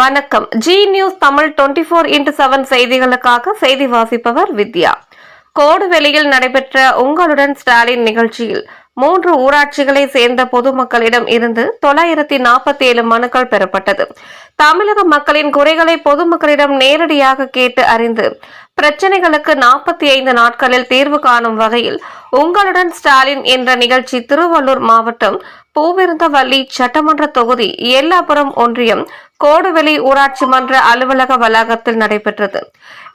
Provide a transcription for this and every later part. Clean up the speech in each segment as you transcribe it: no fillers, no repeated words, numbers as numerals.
வணக்கம். G news Tamil 24x7 செய்திகளுக்காக செய்தி வாசிப்பவர் வித்யா. கோடுவெளியில் நடைபெற்ற உங்களுடன் ஸ்டாலின் நிகழ்ச்சியில் 3 ஊராட்சிகளை சேர்ந்த பொதுமக்களிடம் இருந்து 947 மனுக்கள் பெறப்பட்டது. தமிழக மக்களின் குறைகளை பொதுமக்களிடம் நேரடியாக கேட்டு அறிந்து பிரச்சனைகளுக்கு 45 நாட்களில் தீர்வு காணும் வகையில் உங்களுடன் ஸ்டாலின் என்ற நிகழ்ச்சி திருவள்ளூர் மாவட்டம் பூவிருந்தவல்லி சட்டமன்ற தொகுதி எல்லாபுரம் ஒன்றியம் கோடுவெளி ஊராட்சி மன்ற அலுவலக வளாகத்தில் நடைபெற்றது.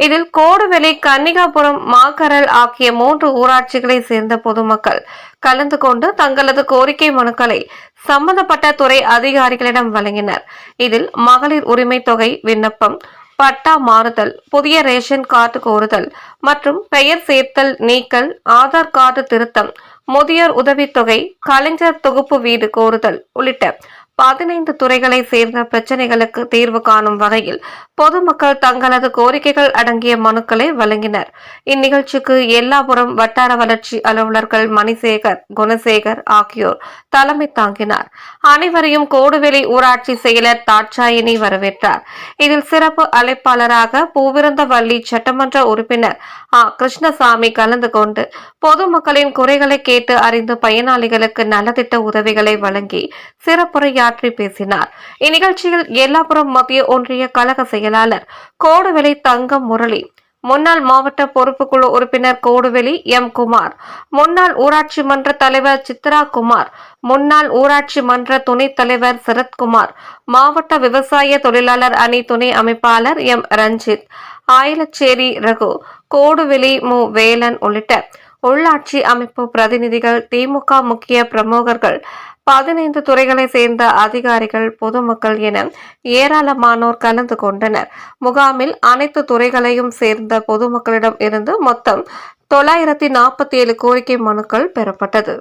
இதில் கோடுவெளி, கன்னிகாபுரம், மாக்கரல் ஆகிய 3 ஊராட்சிகளை சேர்ந்த பொதுமக்கள் கலந்து கொண்டு தங்களது கோரிக்கை மனுக்களை சம்பந்தப்பட்ட துறை அதிகாரிகளிடம் வழங்கினர். இதில் மகளிர் உரிமை தொகை விண்ணப்பம், பட்டா மாறுதல், புதிய ரேஷன் கார்டு கோருதல் மற்றும் பெயர் சேர்த்தல் நீக்கல், ஆதார் கார்டு திருத்தம், முதியோர் உதவித்தொகை, கலைஞர் தொகுப்பு வீடு கோருதல் உள்ளிட்ட 15 துறைகளை சேர்ந்த பிரச்சனைகளுக்கு தீர்வு காணும் வகையில் பொதுமக்கள் தங்களது கோரிக்கைகள் அடங்கிய மனுக்களை வழங்கினர். இந்நிகழ்ச்சிக்கு எல்லாபுரம் வட்டார வளர்ச்சி அலுவலர்கள் மணிசேகர், குணசேகர் ஆகியோர் தலைமை தாங்கினார். அனைவரையும் கோடுவெளி ஊராட்சி செயலர் தாட்சாயினி வரவேற்றார். இதில் சிறப்பு அழைப்பாளராக பூவிருந்தவல்லி சட்டமன்ற உறுப்பினர் கிருஷ்ணசாமி கலந்து கொண்டு பொதுமக்களின் குறைகளை கேட்டு அறிந்து பயனாளிகளுக்கு நலத்திட்ட உதவிகளை வழங்கி சிறப்புரையாற்றி பேசினார். இந்நிகழ்ச்சியில் எல்லாபுரம் மத்திய ஒன்றிய கழக செயலாளர் கோடுவெளி தங்கம் முரளி, முன்னாள் மாவட்ட பொறுப்புக்குழு உறுப்பினர் கோடுவெளி எம் குமார், முன்னாள் ஊராட்சி மன்ற தலைவர் சித்ரா குமார், முன்னாள் ஊராட்சி மன்ற துணைத் தலைவர் சரத்குமார், மாவட்ட விவசாய தொழிலாளர் அணி துணை அமைப்பாளர் எம் ரஞ்சித், ஆயிலச்சேரி ரகு, கோடுவெளி மு வேலன் உள்ளிட்ட உள்ளாட்சி அமைப்பு பிரதிநிதிகள், திமுக முக்கிய பிரமுகர்கள், 15 துறைகளை சேர்ந்த அதிகாரிகள், பொதுமக்கள் என ஏராளமானோர் கலந்து கொண்டனர். முகாமில் அனைத்து துறைகளையும் சேர்ந்த பொதுமக்களிடம் இருந்து மொத்தம் 947 கோரிக்கை மனுக்கள் பெறப்பட்டது.